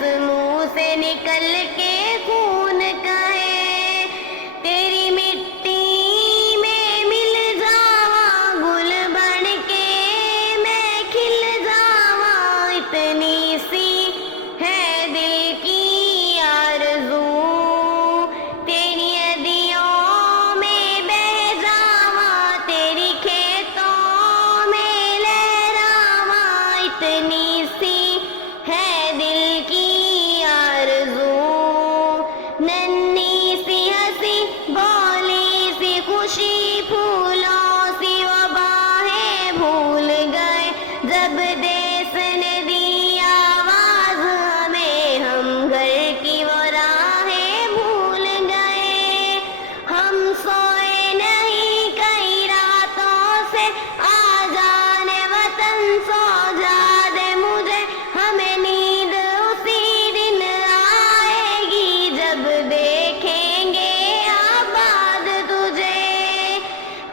بس منہ سے نکل کے خون کہے تیری مٹی میں مل جاواں گل بن کے میں کھل جاواں اتنی سی ہے دل کی آرزو تیری ندیوں میں بہہ جاواں تیری کھیتوں میں لہراواں اتنی سی ہے دل کی آرزو ننھی سی ہنسی بولی سی خوشی پھولوں سی وہ باہیں بھول گئے جب دیس نے دی آواز ہمیں ہم گھر کی وہ راہیں بھول گئے ہم سوئے نہیں کئی راتوں سے آ جانے وطن سو جا دے مجھے ہمیں نیند اسی دن آئے گی جب دیکھیں گے آباد تجھے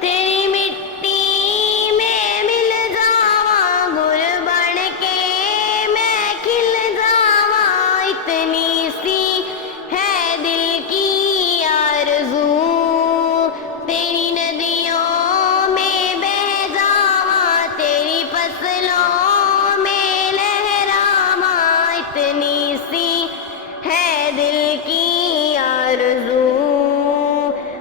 تیری مٹی میں مل جاواں گل بن کے میں کھل جاواں اتنی سی ہے دل کی آرزو تیری ندیوں میں بہہ جاواں تیری فصلوں میں لہراواں اتنی سی ہے دل کی آرزو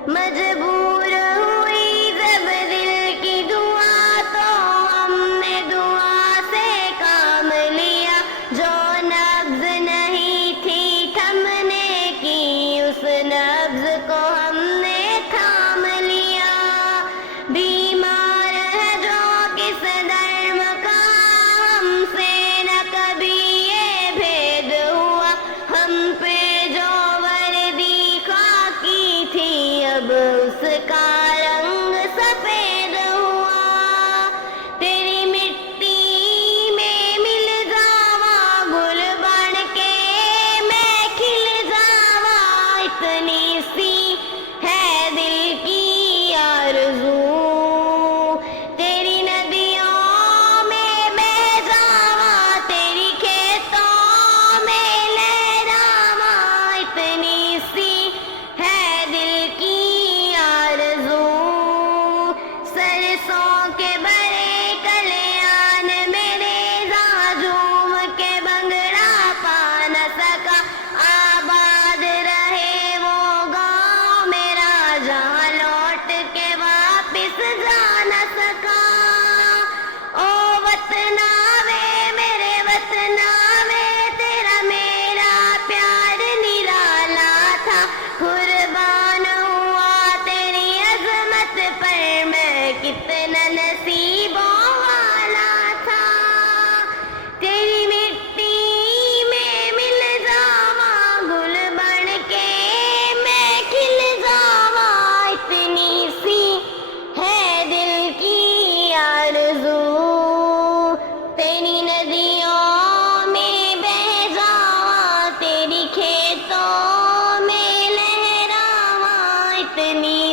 مجبور ہوئی جب دل کی دعا تو ہم نے دعا سے کام لیا جو نبض نہیں تھی تھمنے کی اس نبض کو ہم نے تھام لیا بیمار ہے جو کس درم کا ہم سے نہ کبھی یہ بھید ہوا ہم پہ جو وردی خاکی تھی اب اس کا رنگ سفید ہوا تیری مٹی میں مل جاواں گل بن کے میں کھل جاواں اتنی سی ہے دل کی آرزو تیری ندیوں میں بہہ جاواں تیری کھیتوں میں لہراواں اتنی سی ہے دل کی آرزو سرسوں کے برے کلیان میرے جھوم کے بنگڑا پا نہ سکا آباد رہے وہ گاؤں میرا جہاں لوٹ کے واپس جا نہ سکا او وطنا وے میرے وطنا وے تیرا میرا پیار نرالا تھا قربان ہوا تیری عظمت پر میں کتنا نصیبوں والا تھا تیری مٹی میں مل جاواں گل بن کے میں کھل جاواں اتنی سی ہے دل کی آرزو تیری ندیوں میں بہہ جاواں تیری کھیتوں میں لہراواں اتنی